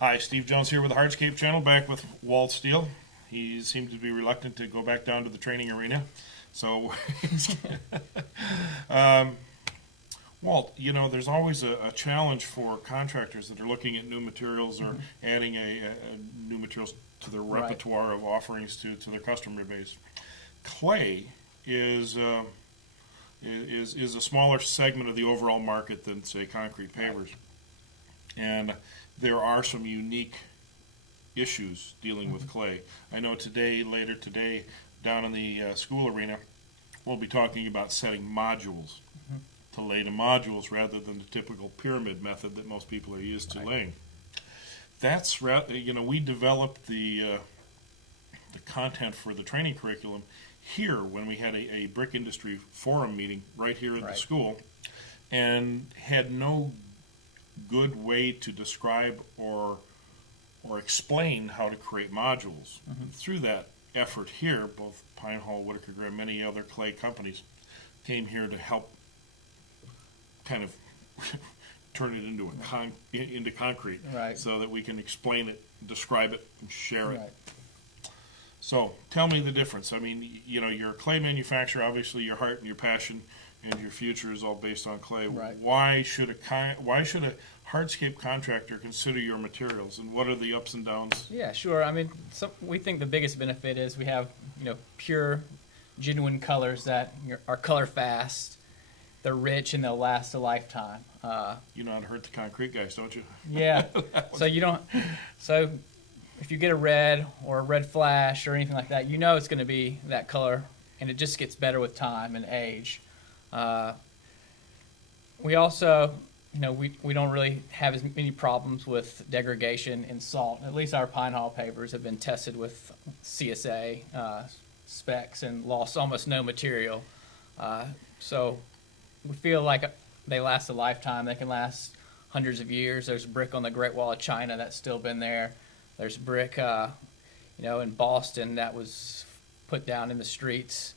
Hi, Steve Jones here with the Hardscape channel, back with Walt Steele. He seemed to be reluctant to go back down to the training arena. So, Walt, you know, there's always a challenge for contractors that are looking at new materials or adding a new materials to their repertoire of offerings to their customer base. Clay is a smaller segment of the overall market than, say, concrete pavers. And there are some unique issues dealing with clay. I know later today, down in the school arena, we'll be talking about setting modules to lay to modules rather than the typical pyramid method that most people are used to laying. That's we developed the content for the training curriculum here when we had a brick industry forum meeting right here at the school, and had no good way to describe or explain how to create modules. Through that effort here, both Pine Hall, Whitaker Graham, many other clay companies came here to help kind of turn it into into concrete, so that we can explain it, describe it, and share it. So tell me the difference. I mean, you know, you're a clay manufacturer. Obviously, your heart and your passion and your future is all based on clay. Why should a hardscape contractor consider your materials, and what are the ups and downs? Yeah, sure. I mean, we think the biggest benefit is we have, pure, genuine colors that are color fast. They're rich and they'll last a lifetime. You know how to hurt the concrete guys, don't you? Yeah. So if you get a red or a red flash or anything like that, you know it's going to be that color, and it just gets better with time and age. We also, we don't really have as many problems with degradation in salt. At least our Pine Hall pavers have been tested with CSA specs and lost almost no material. So we feel like they last a lifetime. They can last hundreds of years. There's brick on the Great Wall of China that's still been there. There's brick, in Boston that was put down in the streets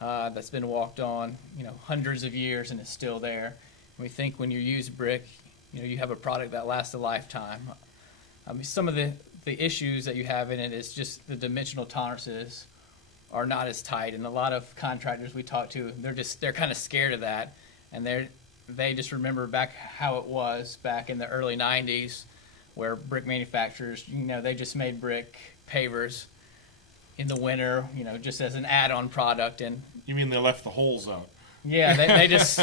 that's been walked on, hundreds of years, and it's still there. And we think when you use brick, you have a product that lasts a lifetime. Some of the issues that you have in it is just the dimensional tolerances are not as tight, and a lot of contractors we talk to, they're kind of scared of that, and they just remember back how it was back in the early 90s, where brick manufacturers, they just made brick pavers in the winter, just as an add-on product. And you mean they left the holes out? Yeah, they just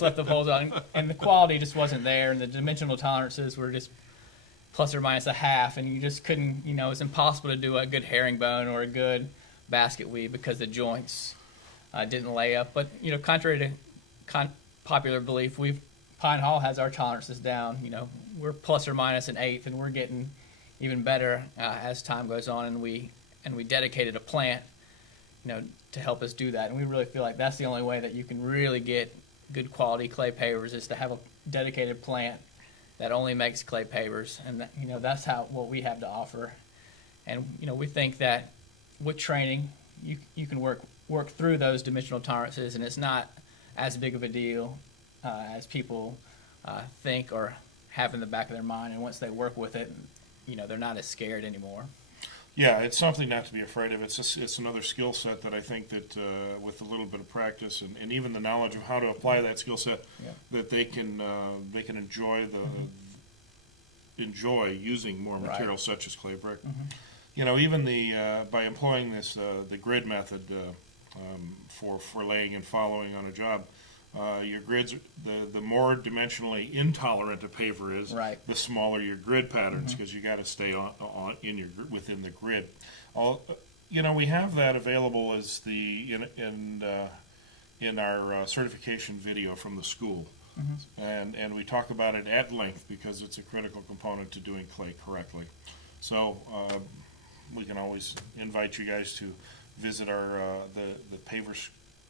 left the holes out, and the quality just wasn't there, and the dimensional tolerances were just plus or minus a half, and you just couldn't, it's impossible to do a good herringbone or a good basket weave because the joints didn't lay up. But contrary to popular belief, Pine Hall has our tolerances down. We're plus or minus an eighth, and we're getting even better as time goes on. And we dedicated a plant, to help us do that. And we really feel like that's the only way that you can really get good quality clay pavers, is to have a dedicated plant that only makes clay pavers. And that's what we have to offer. And we think that with training, you can work through those dimensional tolerances, and it's not as big of a deal as people think or have in the back of their mind. And once they work with it, they're not as scared anymore. Yeah, it's something not to be afraid of. It's another skill set that I think that with a little bit of practice and even the knowledge of how to apply that skill set, that they can enjoy enjoy using more materials such as clay brick. Even by employing the grid method for laying and following on a job, your grids, the more dimensionally intolerant a paver is, the smaller your grid patterns, because you got to stay within the grid. We have that available as in our certification video from the school, and we talk about it at length because it's a critical component to doing clay correctly. So we can always invite you guys to visit our the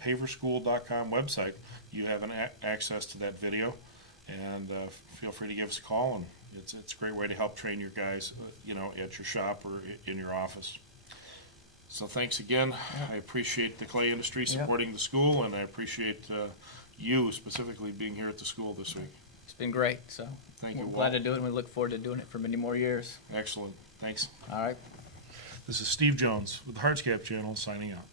paverschool.com website. You have access to that video, and feel free to give us a call. And it's a great way to help train your guys, at your shop or in your office. So thanks again. I appreciate the clay industry supporting the school, and I appreciate you specifically being here at the school this week. it's been great. So Thank you, we're glad Walt. to do it, and we look forward to doing it for many more years. Excellent. Thanks. All right. This is Steve Jones with the Hardscape Channel signing out.